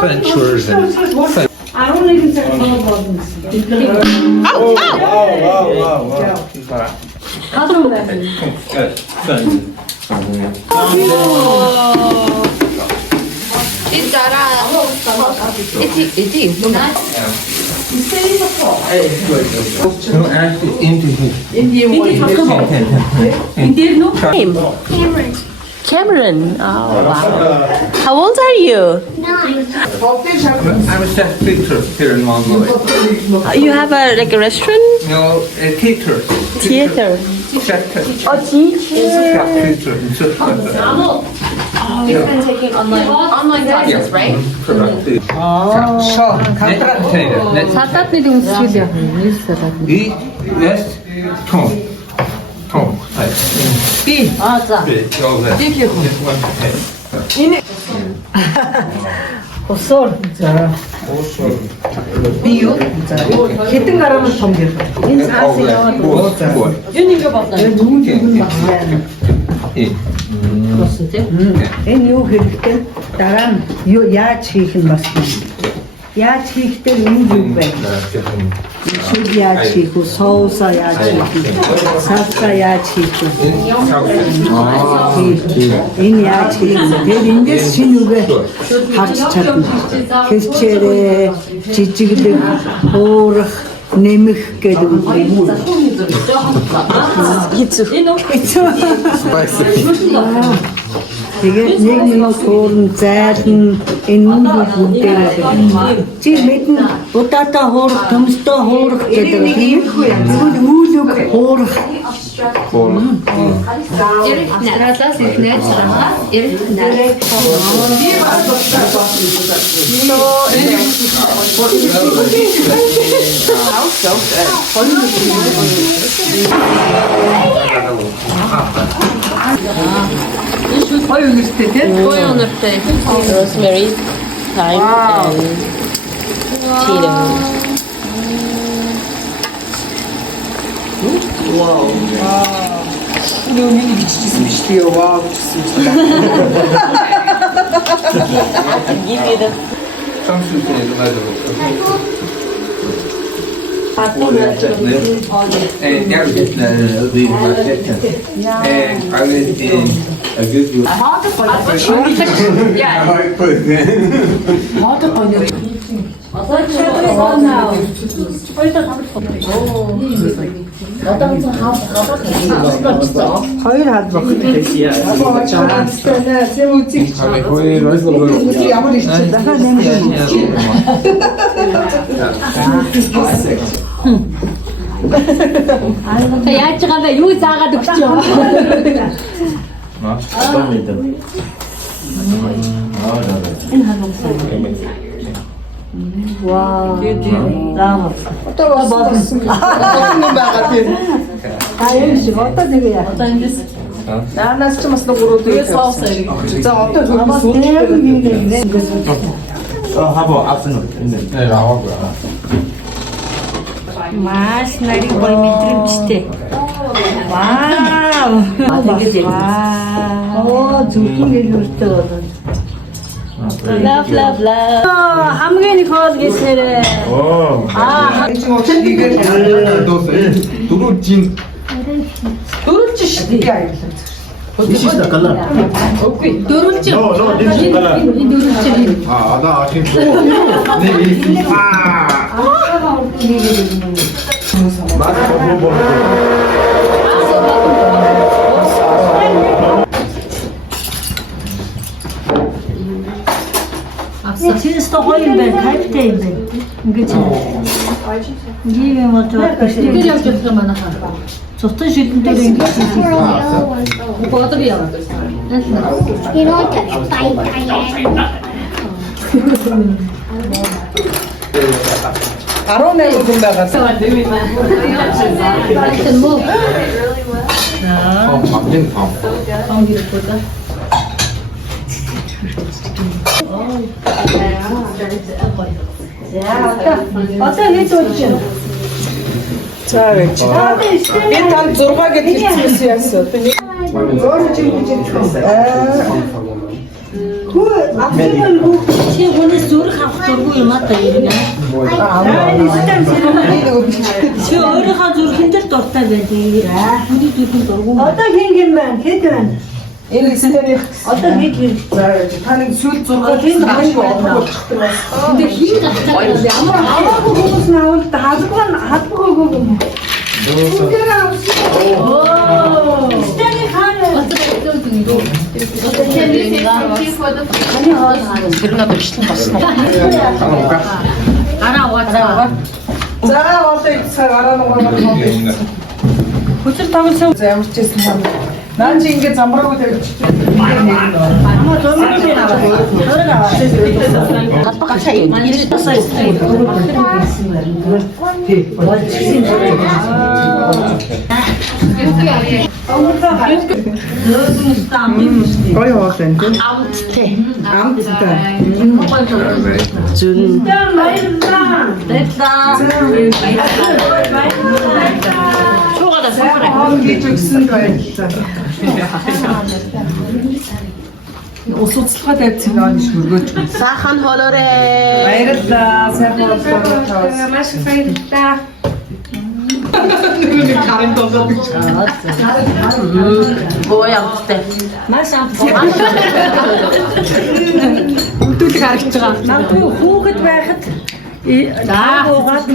French version. Cameron. Oh, wow. How old are you? 9. I'm a chef teacher here in Mongolia. You have a restaurant? No, a theater. Theater. Chef Oh, teacher. teacher in Switzerland. You've been taking online classes, right? Салатны дэвсгэл яах вэ? Салат. Yes, Tom. Би. За. Энэ Осоор. За. Би юу? За. Хэдэн гаруй нь том гэх. Энэ цаас яваад. Энэ ингэ болно. Энэ юу хэрэгтэй? Дараа нь юу яаж хийх нь бас юм. Яаж хийхдээ энэ юу байна? Шүд яаж хийх вэ? Соуса яаж хийх вэ? Салса яаж хийх вэ? Энэ яаж хийх вэ? Тэр ингээс шинэ үгээ харж чадна. Хэрчээрээ жижиглэг, уурах, нэмэх гэдэг үг. Хэцүү. Тэгээд нэг суурн зайлн энэ үнийг бүгдээрээ чи мэднэ удаатай хуурах, төмстэй хуурах гэдэг юм. Үүлэг хуурах. Эрэх нараас их найзраа. Эрэх нарыг Rosemary, thyme, and Cheeto. Нүний бичсэн биш тий яваа гэсэн. Give you the Хоёр хад багтай. Ямар их ч дахиад нэмэх. яаж байгаа вэ? Юу заагаад өгч юм? Вау. Заамаа. Одоо болсон юм байгаа тийм. Аяа шиг одоо нэг яа. Одоо эндээс наанаас ч бас нэг өрөөдөө соус аа. За одоо намаас тийм юм нэг. Хабо afternoon. 네, 나와고요. Маш нарийн гой мэдрэмжтэй. Вау. Оо зүгтэн гэлүүртэй болоо. love, love, love. хамгийн их хоол гэсээрээ. Дөрүлж шүү дээ. This is the color. Дөрүлж. Ada açayım. Через 100 гойн байна, тайвтай юм байна. Ингэж. Ийм юм одоо Тэр явж байгаа манайхаа. цутан шилэнтэй ингэж. Бодор яа. You know what the fight I am? 18 хүн байгаа. Одоо хэд болж байна? За гэж. Би танд 6 гэж хэлсэн яасан. Өөр жил гэж хэлсэн. Чи хүнээс зүрх авах дургүй юм аа та юм аа. Чи өөрийнхөө зүрхэндээ дуртай байдаг. Хүний зүрхэнд дургүй. Одоо хин гин байна. Хэд байна? Энэ историк. Одоо хэд вэ? Таны сүүл зураг хэд байна? 근데 хин гацтай ямар аваагүй хүмүүс наавал халбгүй юм. Тэр нь бичлэн босноо. Араа угаа. За одоо цаг араа нугаа. Хөтөр тоглосон ямар ч байсан юм. Нaan чи ингэ замбраагүй тавьчих. Ама зургийг аваад. Зураг аваад. Галбахтай юм. Гоё хоолой энэ. Амттай. Амттай. Зүн. Шуугадаа сахар. Хоол хийж өгсөн баярлалаа. Ус уцлахад тавьсан нэг мөргөөч. Сахан холоорэ. Баярлалаа. Сайн хоолой. Маш баярлалаа. Карин толгой. Ой амттай. Маш амттай. Өдөлг харагдаж байгаа. Наггүй хүүхэд байхад уугаад